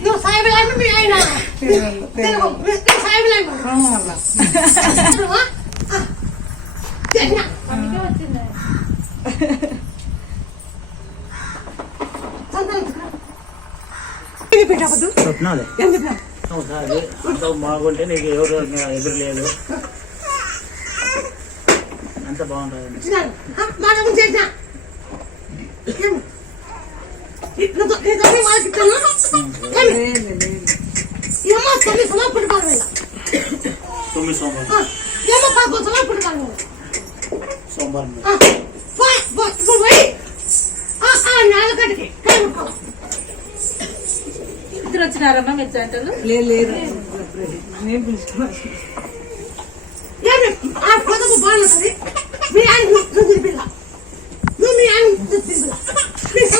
నువ్వు మీ ఆయన పెట్టవద్దు ఎందుకు బాగుంటే నీకు ఎవరు ఎదురు లేదు అంత బాగుంటుంది ఇచ్చినాను మాట ముందు చేసిన నీతో నీతో వాళ్ళకి ఇస్తాను లేదు, లేదు. ఏమో? తొమ్మిది సోమవారం సోమవారం. ఇద్దరు వచ్చినారమ్మా మీరు జంటలు లేదు, లేదు. నేను పిలుచుకున్నాను బాగుంటుంది మీ ఆయన నువ్వు పిల్ల నువ్వు మీ ఆయన పిల్ల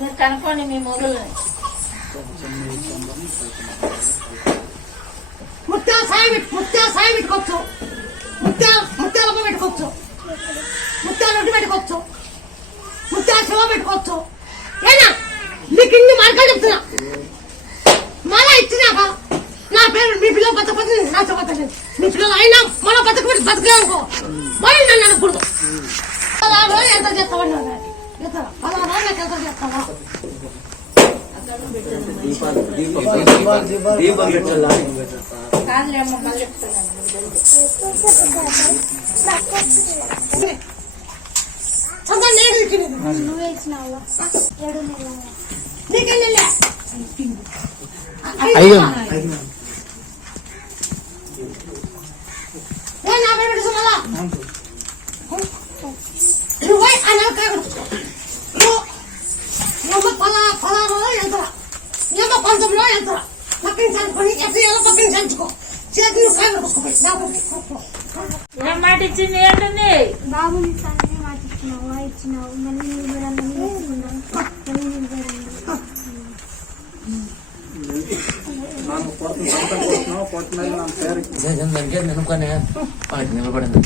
మీరు కనుక్కోండి మీ మొగుల్ని ముత్యాల సాయి ముత్యాల సాయి పెట్టుకోవచ్చు. ముత్యాల ముత్యాలమ్మ పెట్టుకోవచ్చు. ముత్యాల ఒడ్డు పెట్టుకోవచ్చు. ముత్యాల శివ పెట్టుకోవచ్చు. ఏనా? నీకు ఇన్ని మార్గాలు చెప్తున్నా. మళ్ళా ఇచ్చినాక నా పేరు మీ పిల్లలు బతకపోతే నా చెప్పలేదు మీ పిల్లలు అయినా మన బతకబెట్టి బతకలేనుకో మళ్ళీ నన్ను అనకూడదు ఎంత చేస్తామని ఇచ్చినది నువ్వే ఇచ్చినావు ఏడు నెలలు నీకెళ్ళి ఏ నా పేరు పెట్టు మళ్ళా నువ్వు పోయి ఆ నెల కాకూడదు నువ్వు ఏమో పలా పలానో ఎంతరా ఏమో పంచంలో ఎంతరా పక్కన చంపుకొని ఎట్లా ఎలా పక్కన చంచుకో చేతులు కాళ్ళు ఏం మాట ఇచ్చింది ఏంటండి బాబు నీ తల్లిని మాట ఇచ్చినావు ఆ ఇచ్చినావు మళ్ళీ నీ వివరాలు మళ్ళీ నీ నిలబడింది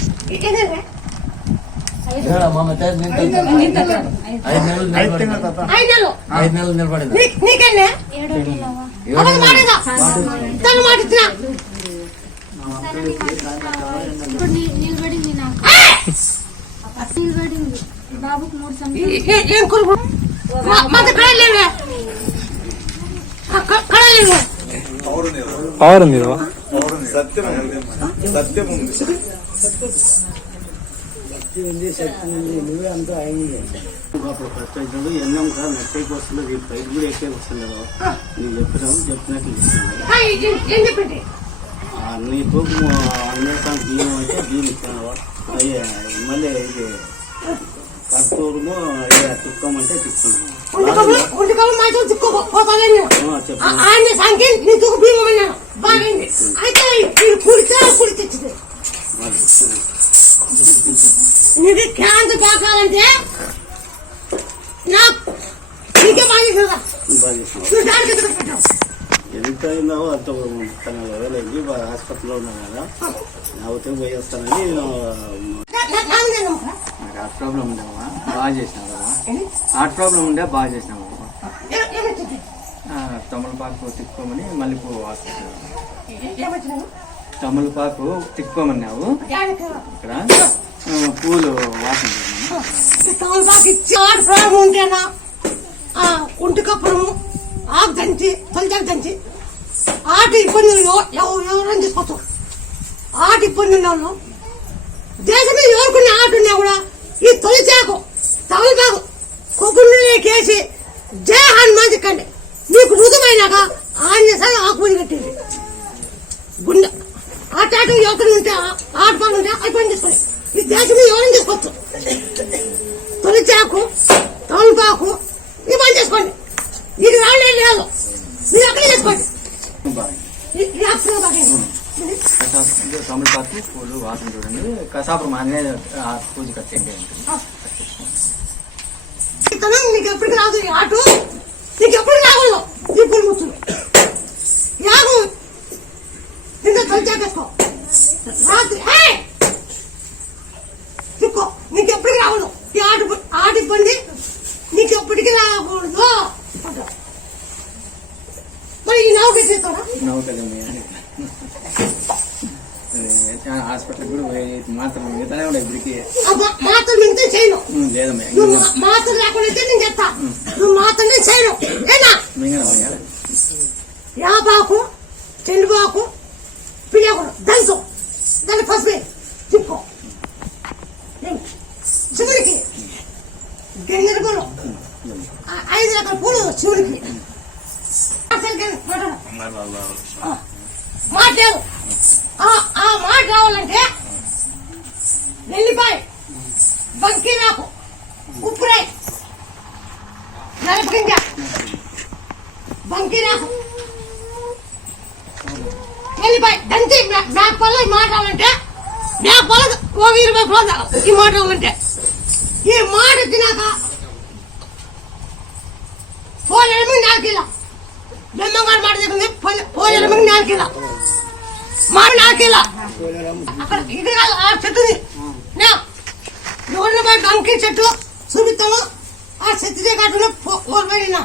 నాకు నిలబడింది బాబుకు మూడు సంవత్సరాలు ఏం కొడుకు మాకు కడలేవే కడలేవే పవర్ ఉంది సత్యం ఉంది నువ్వే అంతా అయింది అప్పుడు ఫస్ట్ వచ్చినప్పుడు ఎన్నో సార్ నెక్స్ట్ వస్తుంది ఈ పైకి కూడా ఎక్కే వస్తుంది కదా. నీకు చెప్పినాము. ఏం చెప్పింది ఆ, నీకు అన్నేసాం బియ్యం అయితే బియ్యం ఇచ్చినావా అయ్యే మళ్ళీ ఇది కర్తూరము అయ్యే తిక్కమంటే తిక్కున్నాం ఉండుకోవాలి ఉండుకోవాలి మాట తిక్కుపోతానే చెప్పు. ఎంత అయిందో అంత అయింది బాగా హాస్పిటల్లో ఉన్నాను కదా. అవుతే పోయి వస్తానని నేను నాకు హార్ట్ ప్రాబ్లం ఉండేవా బాగా చేసినావు కదా హార్ట్ ప్రాబ్లం ఉండే బాగా చేసినావు తమలపాకు తిప్పుకోమని మల్లెపూ హాస్పిటల్ ఏమొచ్చినావు తమలపాకు తిప్పుకోమన్నావు? దానికి ఇక్కడ పూలు వాసన ఆట ఇబ్బందులు ఎవ- ఎవ- ఎవరైనా తీసుకోవచ్చు ఆట ఇబ్బంది ఉన్న వాళ్ళు దేశం మీద ఆట ఉన్నా కూడా ఈ తొలిచాకు తమలపాకు కొబ్బరి జయ హనుమాన్ చెక్కండి నీకు రుజుమైనాక ఆంజనేయ ఆకు పొడి కట్టేది. గుండె ఆట యువకులు ఉంటే ఆట పాలు ఉంటే అది పని చేసుకోండి. ఈ దేశంలో ఎవరైనా చేసుకోవచ్చు తొలిచాకు తమలపాకు ఈ పని చేసుకోండి. ఇది రాలేదు లేదు మీరు అక్కడే చేసుకోండి. తమిళ పాత్రి పూలు వాసన చూడండి కసాపురం ఆంజనేయ పూజ కట్టండి నీకు ఎప్పటికి రాదు ఆటో నీకు ఎప్పుడు రాగలవు నీ పూలు ముచ్చులు రాగు ఇంకా రాత్రి నీకు నీకు ఎప్పటికి ఈ ఆట ఆట ఇబ్బంది నీకు ఎప్పటికీ రాకూడదు. మరి ఈ నవ్వు చేస్తారా నవ్వుతుంది హాస్పిటల్ కూడా పోయి మాత్రం మిగతానే ఉన్నాయి ఇద్దరికి మాత్రం మిగతా చేయను. లేదమ్మా మాత్రం లేకుండా నేను చెప్తా. నువ్వు మాత్రమే చేయను. ఏనా? ఈ మాట ఉంటే ఈ మాట వచ్చినాక పోలేడమే నాలుగిల బెమ్మంగాడు మాట చెప్పింది పోలేడమే నాలుగిల మాట నాలుగిల అక్కడ ఇది కాదు ఆ చెట్టుది రోడ్లపై బంకి చెట్టు చూపిస్తాము ఆ చెట్టు కాకుండా ఓడిపోయినా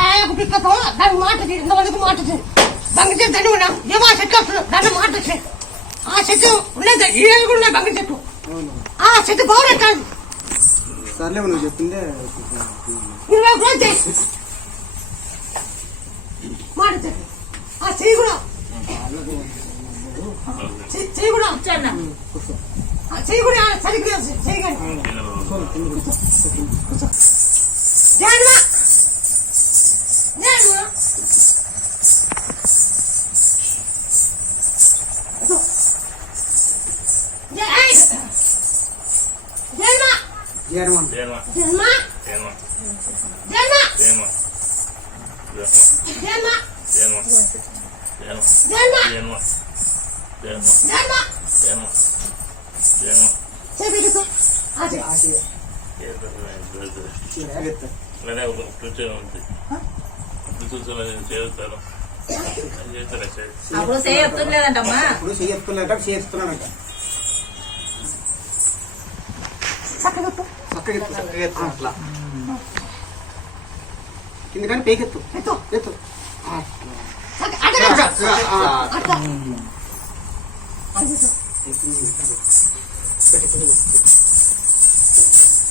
ఆయనకు పిక్కతాము దాని మాట ఎందుకు మాట వచ్చింది బంకి చెట్టు దాన్ని ఏమో ఆ చెట్టు వస్తుంది దాన్ని మాట వచ్చింది ఆ చెట్టు ఉండేది ఏళ్ళు కూడా ఉన్నాయి బంగి చెట్టు. ఆ చెట్టు పౌరెట్టాలి సర్లే నువ్వు చెప్పిందే ఇరవై చేయి. మాట చెట్టు. ఆ చెయ్యి కూడా. చెయ్యి- కూడా కూర్చోన్నా ఆ చెయ్యి కూడా సరిగ్గా చెయ్యి కానీ జన్మ జన్మ జన్మ జన్మ జన్మ జన్మ జన్మ జన్మ జన్మ జన్మ జన్మ ఉంది కూర్చొని చేస్తాను చేస్తాను అప్పుడు చేయొత్తలేదంటమ్మా ఇప్పుడు చేస్తున్నాక చేస్తున్నానట చక్కగా చక్కగా ఎత్తు చక్కగా ఎత్తు అట్లా కిందకాని పైకెత్తు ఎత్తు ఎత్తు.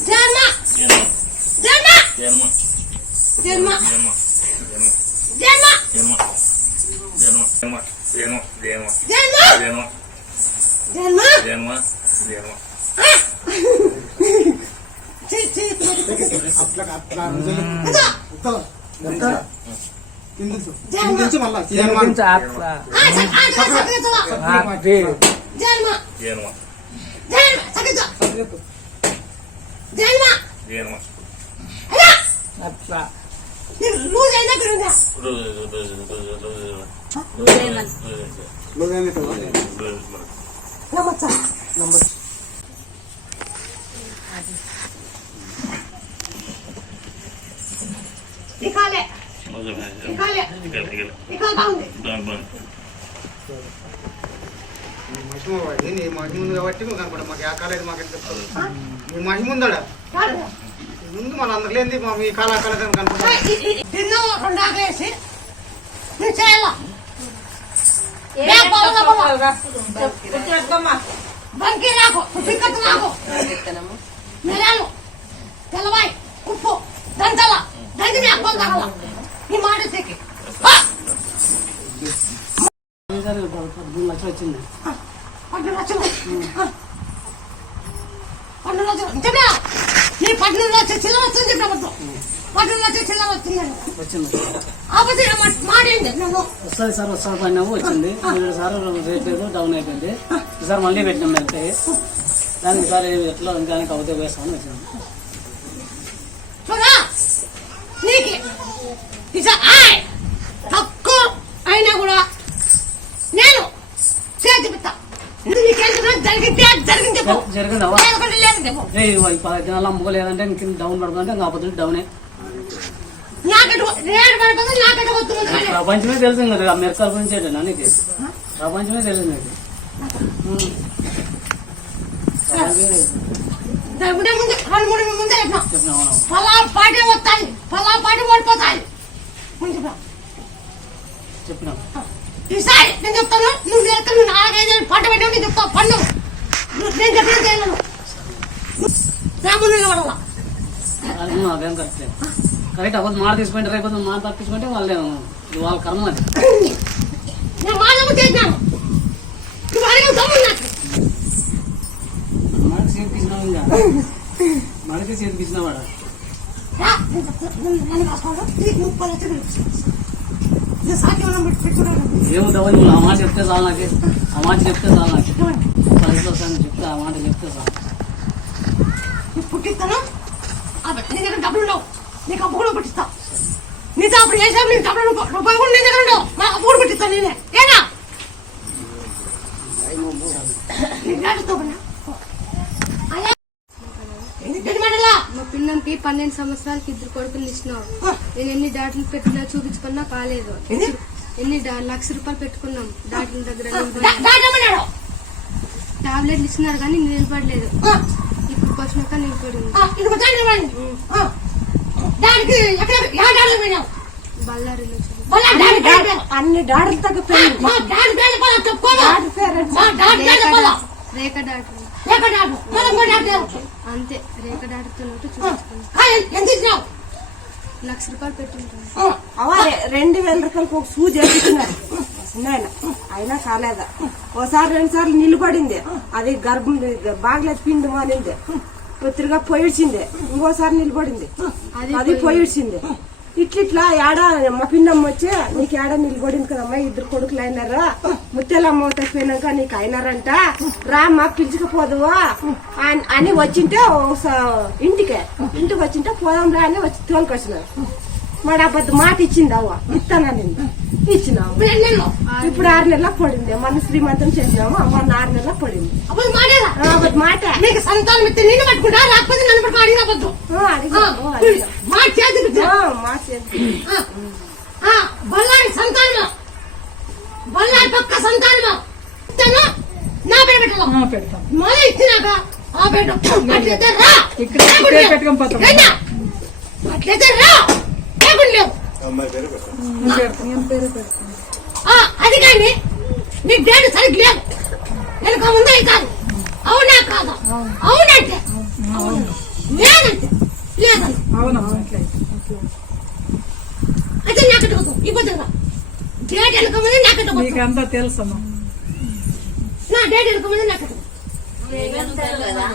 జన్మ జన్మ జన్మ జన్మ జన్మ జన్మ జన్మ జన్మ జన్మ జన్మ జన్మ జన్మ జన్మ జన్మ రోజైనా రోజైనా నిఖాలే నిఖాలే నిఖాల్ బాగుంది మాకు ఆ కాలేదు మాకు ఎంత నీ మహిమ ఉందాడా? ముందు మన అందరిలేంది మా మీ కాల కాలేదు అని కనపడేసి బంకి నాకు నాకు తెలవాయి ఉప్పు దంతలా. వచ్చింది పద్నాలుగు నీ పద్నాలుగు లక్షలు చిల్లర వస్తుంది చెప్పిన మొత్తం పద్నాలుగు లక్షలు వచ్చింది. ఆపోతే మాడేయండి నేను సార్ వస్తా పడినాము వచ్చింది. సార్ రేపేదో డౌన్ అయిపోయింది. సార్ మళ్ళీ పెట్టినాం వెళ్తే దానికి సార్ ఎట్లా దానికి అవుతే వేస్తామని వచ్చినాము ఇసా ఆయ్ తక్కువ అయినా కూడా నేను దినాలు అమ్ముకోలేదంటే ఇంక డౌన్ పడుతుందంటే ఇంకా అబద్ధం డౌనే. ప్రపంచమే తెలిసింది కదా మెరకల గురించి ఏంటన్నా నీకు ప్రపంచమే తెలిసింది నీకు. ముందు ముందే చెప్పినా? ఫలా పాటే వస్తాయి ఫలా పాటే ఓడిపోతాయి. చెప్పినా? ఈసారి నేను చెప్తాను నువ్వు లెక్క నువ్వు నాలుగైదు పంట పెట్టావు నేను చెప్తావు పండు. నేను చెప్పిన చేయను నా ముందు నిలబడాల? అది కరెక్ట్. కరెక్ట్ అవ్వదు మాట తీసుకుంటే రేపు మాట తప్పించుకుంటే వాళ్ళు వాళ్ళ కర్మ అది నేను వాళ్ళకు చేసినాను. నువ్వు అడిగిన తమ్ముడు నాకు. మాట చేతికిచ్చినావు ఇంకా. మనకి చేతికిచ్చినావాడా ఏమో నేను నువ్వు ఆ మాట చెప్తే చాలు నాకు ఆ మాట చెప్తే చాలు నాకు పదిలో సార్ చెప్తే ఆ మాట చెప్తే చాలు పుట్టిస్తాను నీ దగ్గర డబ్బులు ఉండవు నీకు అప్పు కూడా పుట్టిస్తా నీతో అప్పుడు చేసావు నీకు డబ్బులు రూపాయలు కూడా నీ దగ్గర ఉండవు మరి అప్పు కూడా పుట్టిస్తాను నేనే ఏనా నీకు నడుస్తావు పన్నెండు సంవత్సరాలకి ఇద్దరు కొడుకులు ఇచ్చినావు. నేను ఎన్ని డాట్లు పెట్టినా చూపించుకున్నా కాలేదు? ఎన్ని లక్ష రూపాయలు పెట్టుకున్నాం డాక్టర్ దగ్గర? టాబ్లెట్లు ఇచ్చినారు కానీ నిలబడలేదు. ఇప్పుడు వచ్చినాక నిలబడింది. బళ్ళారిలో. అన్ని డాడలు తగ్గిపోయింది రేఖ డాక్టర్ అంతే రేఖ లక్ష రూపాయలు పెట్టుంటాం రెండు వేల రూపాయలకు ఒక వేసుకున్నారు చిన్నాయన అయినా కాలేదా? ఓసారి రెండు సార్లు నిలబడింది అది గర్భం బాగలేదు పిండి మానింది తిరిగా పోయిడ్చింది ఇంకోసారి నిలబడింది అది పోయిడ్చింది ఇట్లిట్లా ఏడా మా పిన్నమ్మ వచ్చి నీకు ఏడా నిలబడింది కదమ్మా ఇద్దరు కొడుకులు అయినారా? ముత్యాలమ్మ తప్పినాక నీకు అయినారంట. రామ్మ పిలుచుకుపోదువా? అని- అని వచ్చింటే ఒకసా- ఇంటికి. ఇంటికి వచ్చింటే పోదాంరా అని వచ్చి తోలుకొచ్చినారు. మరి అబద్ధ మాట ఇచ్చింది అవ్వ. ఇస్తానని ఇచ్చినాము ఇప్పుడు ఆరు నెలలకు పడింది. మన శ్రీమంతం చేసినాము మొన్న ఆరు నెలలకు పడింది. మాట నీకు సంతానం ఇస్తే నిన్ను పట్టుకుంటా రాకపోతే నన్ను పట్టుకో అడిగిన అబద్ధం. మా మాట చేసి ఆ, ఆ, బళ్ళారి సంతానమా? బళ్ళారి పక్క సంతానమా? ఇస్తాను నా పేరు పెట్టాలా? పెడతాం. మళ్ళీ ఇచ్చినాక ఆ పేరు అట్లయితే రా. ఇక్కడ. పెట్టుకొని పోతాం. అట్లయితే రా లేకుండా లేవు ఏం పేరు పెడతాం ఆ, అది కానీ నీ డేట్ సరిగ్గా లేదు. వెనక ముందే కాదు. అవునా కాదా? అవునంటే. లేదంటే. లేదంటే అయితే. నాకట్టు కోసం ఇబ్బందిగా డేట్ వెనక ముందే నాకట్టు కోసం. నీకంతా తెలుసమ్మా నా డేట్ వెనక ముందే నాకట్టు కదా.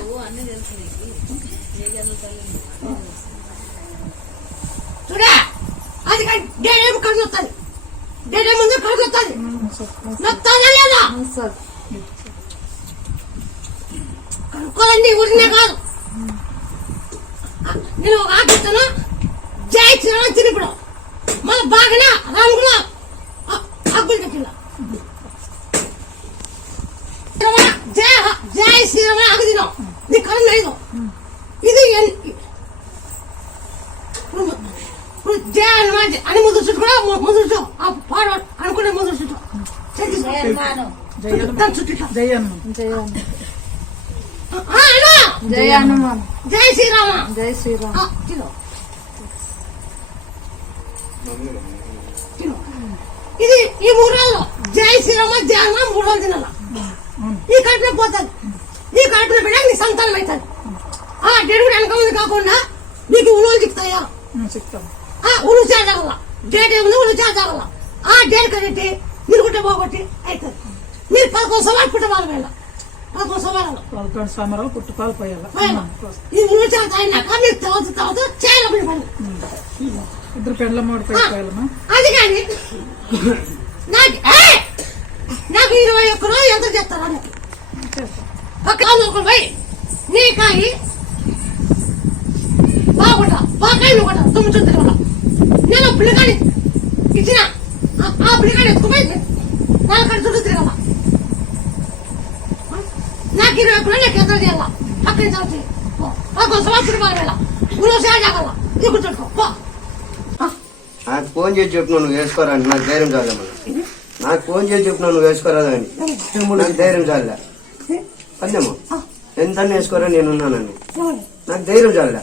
చూడా? అది కానీ కడుగుతుంది ఏమో ముందు కడుగుతుంది వస్తుంది నొత్తానా లేదా? కనుక్కోవాలండి ఊరినే కాదు. నేను ఒక ఆకిస్తాను జై శ్రీరామ్ తినిపడం మన బాగానే రంగులో అగ్గులు కట్టిన జై జై శ్రీరామ ఆకు తిన్నాం నీ కళ్ళు లేదు ఇది ఇప్పుడు జై హనుమాన్ అని ముందు చుట్టూ కూడా ముందు చుట్టూ అనుకునే ముందు చుట్టూ ఆ, అను. జయ హనుమాన్. జై శ్రీరామ. జై శ్రీరామ్. ఇది ఈ మూడు రోజులు. జై శ్రీరామ జై హనుమాన్ మూడు రోజులు తినాల? ఈ కడుపులో పోతుంది. ఈ కడుపులో బిడ్డ నీ సంతానం అవుతుంది. ఆ డెడ్ కూడా వెనక ముందు కాకుండా నీకు ఉలువలు చిక్కుతాయా? చెప్తాం ఉలువు చేతగల డేట్ ఏముంది? ఉలువు చేతగల ఆ డేట్ కరెక్ట్ మీరు గుట్ట పోగొట్టి అవుతుంది మీరు పదకొండు సంవత్సరాలు పుట్ట వాళ్ళ వేళ పదకొండు సంవత్సరాలు. పదకొండు సంవత్సరాలు పుట్టుపాలు పోయాల. ఈ ఉలువు చేత అయినాక మీరు తర్వాత తర్వాత చేయాలి పని. ఇద్దరు పెండ్ల మూడు పోయాలమ్మా. అది కానీ నాకు! నాకు ఇరవై ఒక్క రోజు ఎంత చేస్తారా పక్కన పోయి నీ కాయి బాగుంటా బాగా నువ్వు తొమ్మిది తిరగల నేను పిల్లగాని. ఇచ్చిన. ఆ- పిల్లగాని ఎత్తుకుపోయి నాలుగు కడ చుట్టూ తిరగల నాకు ఇరవై పిల్లలు నాకు ఎదురు చేయాల? అక్కడి నుంచి నాకు సంవత్సరం బాగా వెళ్ళ నువ్వు సేవ చేయగల ఇది గుర్తుపెట్టుకో పో. నాకు ఫోన్ చేసి చెప్పిన నువ్వు వేసుకోరా అని నాకు ధైర్యం చాలే మన నాకు ఫోన్ చేసి చెప్పిన నువ్వు వేసుకోరాదా అని. నాకు ధైర్యం చాలే. పన్నెమ్మా ఎంత వేసుకోరా నేను ఉన్నానని ఎవరు? నాకు ధైర్యం చాలే.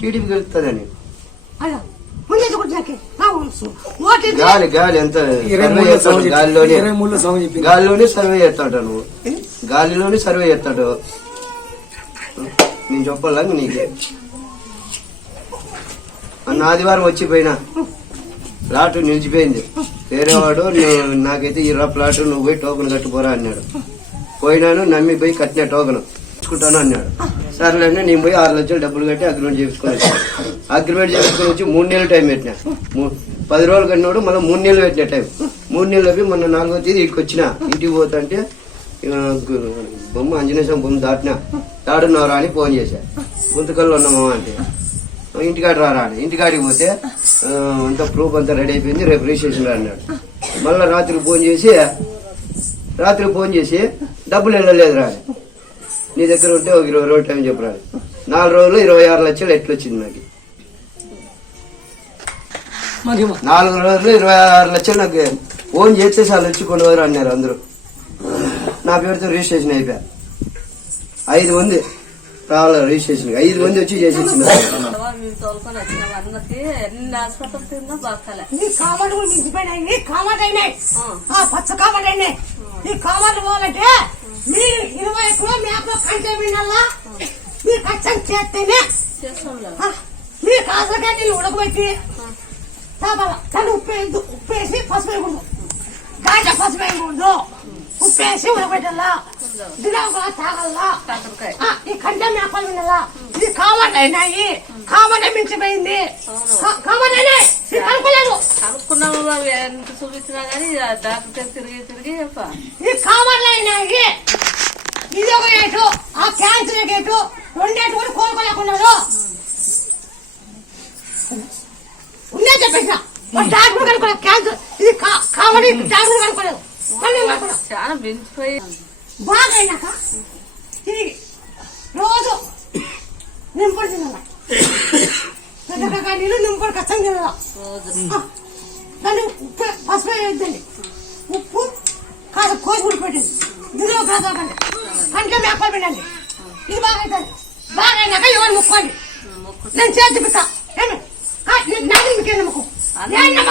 టీడీపీ గెలుస్తుందని అలా గాలి గాలి ఎంత. గాలిలోనే. గాలిలోనే సర్వే చేస్తాడు నువ్వు. గాలిలోనే సర్వే చేస్తాడు. నేను చెప్పాలా నీకే? మొన్న ఆదివారం వచ్చిపోయినా. ప్లాట్ నిలిచిపోయింది. వేరేవాడు నేను నాకైతే ఇరవై ప్లాట్ నువ్వు పోయి టోకెన్ కట్టుకోరా అన్నాడు. పోయినాను నమ్మి పోయి కట్టిన టోకెన్. ఇచ్చుకుంటాను అన్నాడు. సర్లేండి నేను పోయి ఆరు లక్షలు డబ్బులు కట్టి అగ్రిమెంట్ చేయించుకొని అగ్రిమెంట్ చేయించుకొని వచ్చి మూడు నెలలు టైం పెట్టినా. మూ- పది రోజులు కట్టినప్పుడు మళ్ళీ మూడు నెలలు పెట్టిన టైం. మూడు నెలలు అవి మొన్న నాలుగో తేదీ ఇంటికి వచ్చిన. ఇంటికి పోతుంటే బొమ్మ ఆంజనేయ స్వామి బొమ్మ దాటినా. దాడున్నారా అని ఫోన్ చేశా. గుంతకల్లో ఉన్నామా అంటే ఇంటికాడ రారా అని. ఇంటికాడికి పోతే అంతా ప్రూఫ్ అంతా రెడీ అయిపోయింది రేపు రిజిస్ట్రేషన్ అన్నాడు. మళ్ళీ రాత్రి ఫోన్ చేసి రాత్రి ఫోన్ చేసి డబ్బులు వెళ్ళలేదు రా నీ దగ్గర ఉంటే ఒక ఇరవై రోజులు టైం చెప్పరా అని. నాలుగు రోజులు ఇరవై ఆరు లక్షలు ఎట్లొచ్చింది నాకు? నాలుగు రోజులు ఇరవై ఆరు లక్షలు నాకు ఫోన్ చేస్తే చాలు వచ్చి కొనుగోరు అన్నారు అందరూ. నా పేరుతో రిజిస్ట్రేషన్ అయిపోయా. ఐదు మంది రావాలి రిజిస్ట్రేషన్ ఐదు మంది వచ్చి చేసి ఇచ్చినారు మీరు ఇరవై కూడా మేపలో కంటే వినాలా మీరు ఖచ్చితంగా చేస్తేనే. మీ కాసులకే నీళ్ళు ఉడకబెట్టి తాపాల దాన్ని ఉప్పు ఉప్పు వేసి పసుపు వేయకూడదు. దాంట్లో పసుపు వేయకూడదు. ఆ, ఈ కంటే మేపలు వినాలా ఇది అయినాయి కామన్ మించిపోయింది. కా- కామన్ అయినాయి ఇది కనుకోలేదు కనుక్కున్నాము ఎంత చూపించినా డాక్టర్ దగ్గర తిరిగి తిరిగి ఇది అయినాయి ఇది ఒక ఏటు ఆ క్యాన్సర్ గేటు రెండేటు కూడా కోలుకోలేకున్నాడు ఉందే చెప్పేసిన మరి డాక్టర్ కనుకోలేదు క్యాన్సర్ ఇది కా- కామన్ డాక్టర్ కనుకోలేదు మళ్ళీ మించిపోయి బాగా అయినాక తిరిగి రోజు నింపుడు తినాల పెద్దగా నీళ్ళు నింపుడు కష్టం తినాల దాన్ని ఉప్పు పసుపు వేయద్దండి. ఉప్పు కాదు కోసి కూడా పెట్టండి దిగువ కాదండి కంట్లో మేపాలు పెట్టండి ఇది బాగా అవుతుంది బాగా అయినాక ఎవరు ముక్కోండి నేను చేతి పిస్తా నేను నాకు ఇంకేం నమ్మకం నేను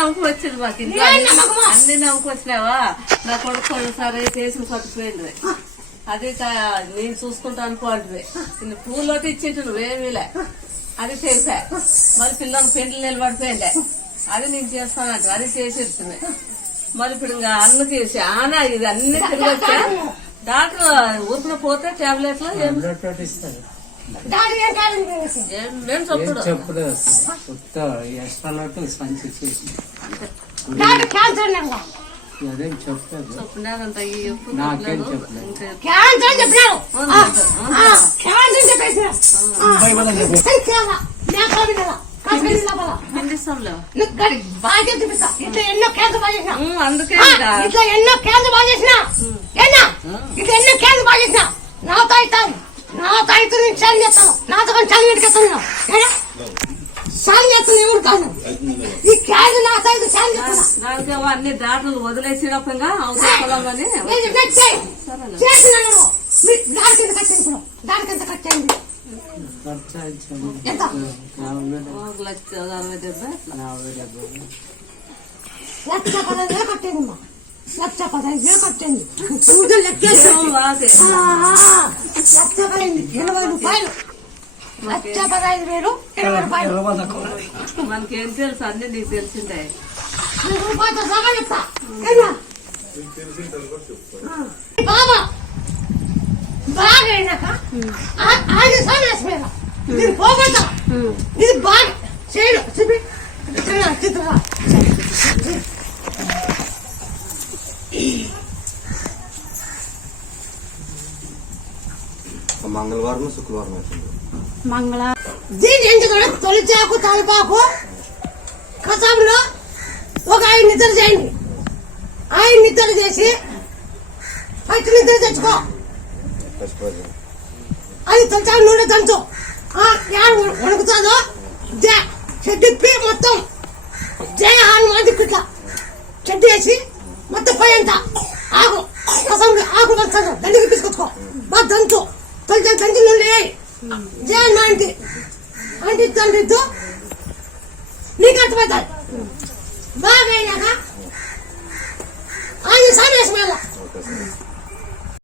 నమ్మకం నమ్మకం వచ్చింది మాకు ఇంట్లో? అన్ని. నమ్మకం వచ్చినావా నా కొడుకు ఒకసారి చేసి పట్టుకుపోయింది. అది కా- నేను చూసుకుంటా అనుకోండి ఇన్ని పూలోటి ఇచ్చింటు నువ్వేమీలే. అది చేసా. మరి పిల్లలు పెండ్లు నిలబడిపోయిండే. అది నేను చేస్తానంట అది చేసి మరి ఇప్పుడు ఇంకా అన్నకి చాలా ఇది అన్ని తిరిగొచ్చా డాక్టర్ ఊరిన పోతే టాబ్లెట్లు ఏం? చెప్పుడు క్యాన్సర్ నమ్మకం అదేం చెప్పలేదు నాకేం చెప్పలేదు. ఎన్నో క్యాన్సర్ బాగా చేసిన. ఇట్లా ఎన్నో క్యాన్సర్ బాగా చేసిన. ఎన్నో ఇట్లా ఎన్నో క్యాన్సర్ బాగా చేసిన. నాతో అవుతాను నాతో అయితే నేను చాలు చేస్తాను. నాతో కానీ చాలు పెట్టుకెళ్తాను చాలు చేస్తాను ఎవరు కాదు. ఈ క్యాన్సర్ నాతో అయితే చాలు చేస్తాను? అన్ని దాటలు వదిలేసినప్పుడు అవుతామని నేను చెప్పేది చేయి. చేస్తున్నాను మీ- దానికి ఎంత కట్టాను ఇప్పుడు. దానికి ఎంత కట్టాను ఎంత? ఒక లక్ష అరవై డెబ్బై. లక్ష పదహైదు వేలు కట్టానమ్మా లక్ష పదహైదు వేలు కట్టాను పూజలు లెక్కేసాను లాగే లక్ష పదహైదు ఎనభై రూపాయలు. లక్ష పదహైదు వేలు ఇరవై రూపాయలు. మనకేం తెలుసు అన్ని నీకు తెలిసిందే. రూపాయలతో చెప్తా? బాబా బాగా అయినాక ఆ- ఆయన సన్యాసమేళ ఇది పోగొట్ట ఇది బాగా చేయడు చిత్ర బుధవారం శుక్రవారం మంగళ ఏం చేద్దాం తొలిచాకు తలపాకు? కసాంలో ఒక ఐదు నిద్ర చేయండి. ఐదు నిద్ర చేసి ఫస్ట్ నిద్ర తెచ్చుకో. అది తొలిచాకు నూనె దంచు వణుకుతుందో? జే చెడ్డిప్పి మొత్తం. జయ హనుమాన్ ఇట్లా చెడ్డి వేసి మొత్తం పై అంట ఆకు కసం ఆకు వస్తాను దండికి తీసుకొచ్చుకో బాగా దంచు తొలిచాకు దంచి నూనె వేయి జయ హనుమాన్ అంటే అంటే తండ్రితో నీకు అర్థమవుతాడు బాగా అయినాక ఆయన సామేసి మళ్ళా